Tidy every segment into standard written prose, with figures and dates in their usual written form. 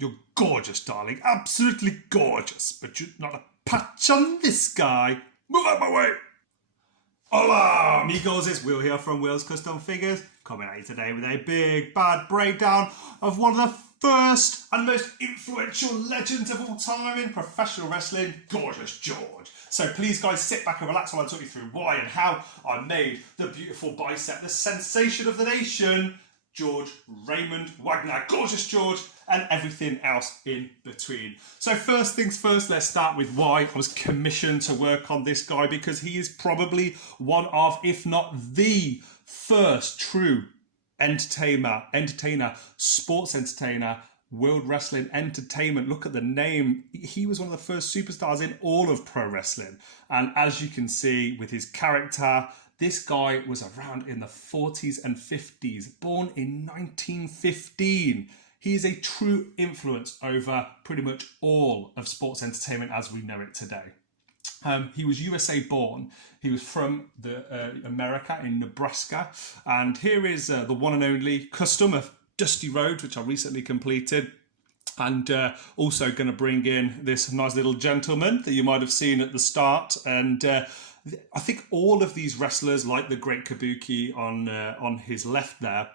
You're gorgeous, darling. Absolutely gorgeous. But you're not a patch on this guy. Move out my way. Hola, amigos. It's Will here from Will's Custom Figures, coming at you today with a big, bad breakdown of one of the first and most influential legends of all time in professional wrestling, Georgeous George. So please, guys, sit back and relax while I talk you through why and how I made the beautiful bicep, the sensation of the nation, George Raymond Wagner, Georgeous George, and everything else in between. So first things first, let's start with why I was commissioned to work on this guy, because he is probably one of, if not the first true entertainer, sports entertainer, World Wrestling Entertainment. Look at the name. He was one of the first superstars in all of pro wrestling. And as you can see with his character, this guy was around in the 40s and 50s, born in 1915. He is a true influence over pretty much all of sports entertainment as we know it today. He was USA born. He was from America in Nebraska. And here is the one and only custom of Dusty Rhodes, which I recently completed. And also going to bring in this nice little gentleman that you might have seen at the start. And I think all of these wrestlers, like the Great Kabuki on his left there,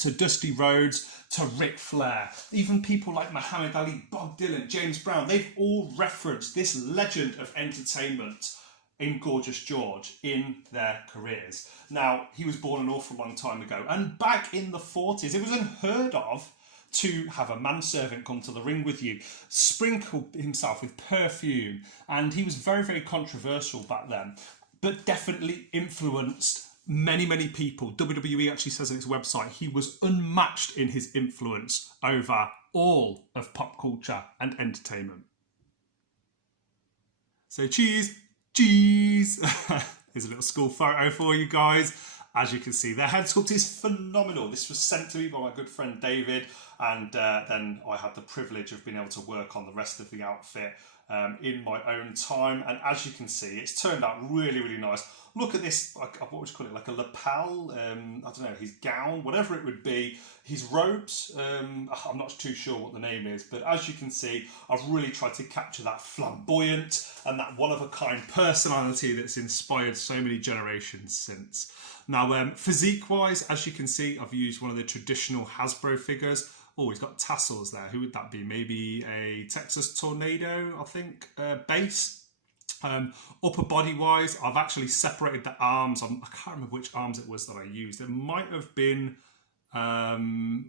to Dusty Rhodes, to Ric Flair, even people like Muhammad Ali, Bob Dylan, James Brown, they've all referenced this legend of entertainment in Georgeous George in their careers. Now, he was born an awful long time ago, and back in the 40s, it was unheard of to have a manservant come to the ring with you, sprinkle himself with perfume, and he was very, very controversial back then, but definitely influenced many people. WWE actually says on its website he was unmatched in his influence over all of pop culture and entertainment. So cheese. Here's a little school photo for you guys. As you can see, their head sculpt is phenomenal. This was sent to me by my good friend David, and then I had the privilege of being able to work on the rest of the outfit in my own time. And as you can see, it's turned out really, really nice. Look at this, like, what would you call it, like a lapel, I don't know, his gown, whatever it would be. His robes, I'm not too sure what the name is, but as you can see, I've really tried to capture that flamboyant and that one-of-a-kind personality that's inspired so many generations since. Now, physique-wise, as you can see, I've used one of the traditional Hasbro figures. Oh, he's got tassels there. Who would that be? Maybe a Texas Tornado, I think, base. Upper body wise, I've actually separated the arms. I can't remember which arms it was that I used. It might have been, oh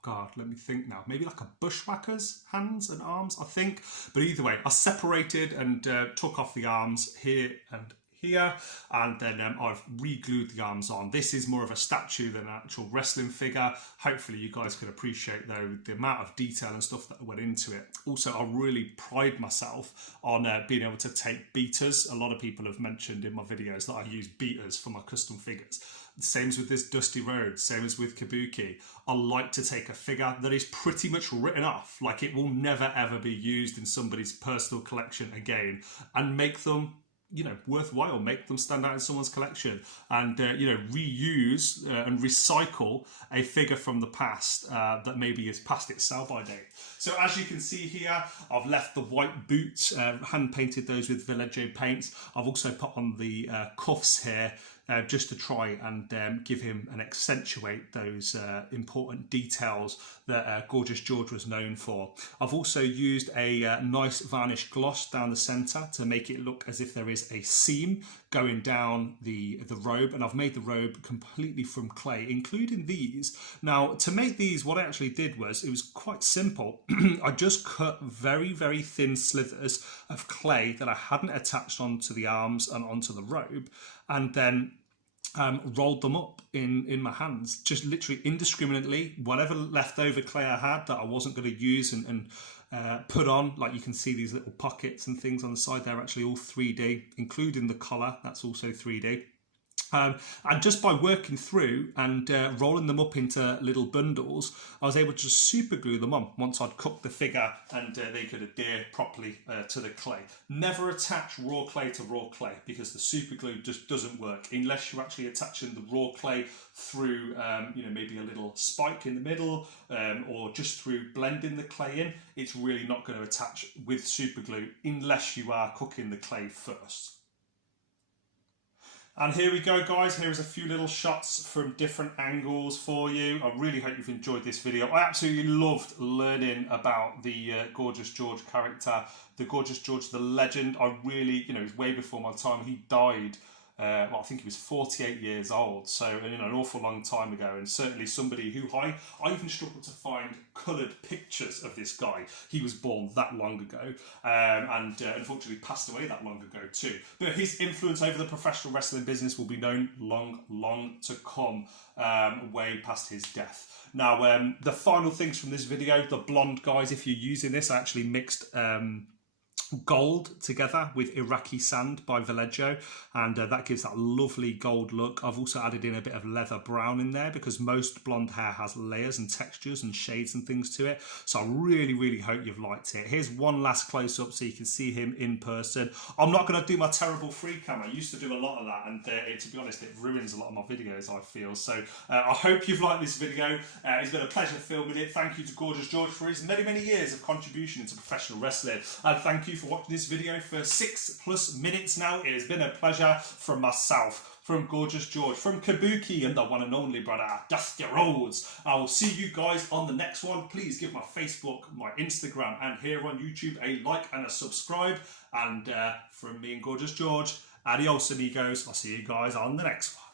God, let me think now. Maybe like a bushwhacker's hands and arms, I think. But either way, I separated and took off the arms here and here, and then I've re-glued the arms on. This is more of a statue than an actual wrestling figure. Hopefully you guys can appreciate though the amount of detail and stuff that went into it. Also, I really pride myself on being able to take beaters. A lot of people have mentioned in my videos that I use beaters for my custom figures. Same as with this Dusty Rhodes, same as with Kabuki. I like to take a figure that is pretty much written off, like it will never ever be used in somebody's personal collection again, and make them, you know, worthwhile, make them stand out in someone's collection, and you know, reuse and recycle a figure from the past that maybe is past its sell-by date. So as you can see here, I've left the white boots, hand painted those with Village paints. I've also put on the cuffs here just to try and give him and accentuate those important details that Georgeous George was known for. I've also used a nice varnish gloss down the centre to make it look as if there is a seam going down the robe, and I've made the robe completely from clay, including these. Now, to make these, what I actually did was, it was quite simple. I just cut very, very thin slithers of clay that I hadn't attached onto the arms and onto the robe, and then rolled them up in my hands, just literally indiscriminately, whatever leftover clay I had that I wasn't going to use and put on. Like you can see these little pockets and things on the side, they're actually all 3D, including the collar, that's also 3D. And just by working through and rolling them up into little bundles, I was able to just super glue them on once I'd cooked the figure, and they could adhere properly to the clay. Never attach raw clay to raw clay, because the super glue just doesn't work unless you're actually attaching the raw clay through maybe a little spike in the middle, or just through blending the clay in. It's really not going to attach with super glue unless you are cooking the clay first. And here we go, guys. Here's a few little shots from different angles for you. I really hope you've enjoyed this video. I absolutely loved learning about the Gorgeous George character, the Gorgeous George, the legend. I really, it was way before my time. He died, I think he was 48 years old, so an awful long time ago, and certainly somebody who I even struggled to find coloured pictures of this guy. He was born that long ago, and unfortunately passed away that long ago too. But his influence over the professional wrestling business will be known long to come, way past his death. Now, the final things from this video, the blonde guys, if you're using this, I actually mixed gold together with Iraqi sand by Vallejo, and that gives that lovely gold look. I've also added in a bit of leather brown in there because most blonde hair has layers and textures and shades and things to it, so I really hope you've liked it. Here's one last close-up so you can see him in person. I'm not going to do my terrible free cam. I used to do a lot of that, and to be honest, it ruins a lot of my videos, I feel. So I hope you've liked this video. It's been a pleasure filming it. Thank you to Gorgeous George for his many years of contribution into professional wrestling, and thank you for watching this video for 6+ minutes now. It has been a pleasure from myself, from Gorgeous George, from Kabuki, and the one and only brother Dusty Rhodes. I will see you guys on the next one. Please give my Facebook, my Instagram, and here on YouTube a like and a subscribe. And from me and Gorgeous George, adios amigos. I'll see you guys on the next one.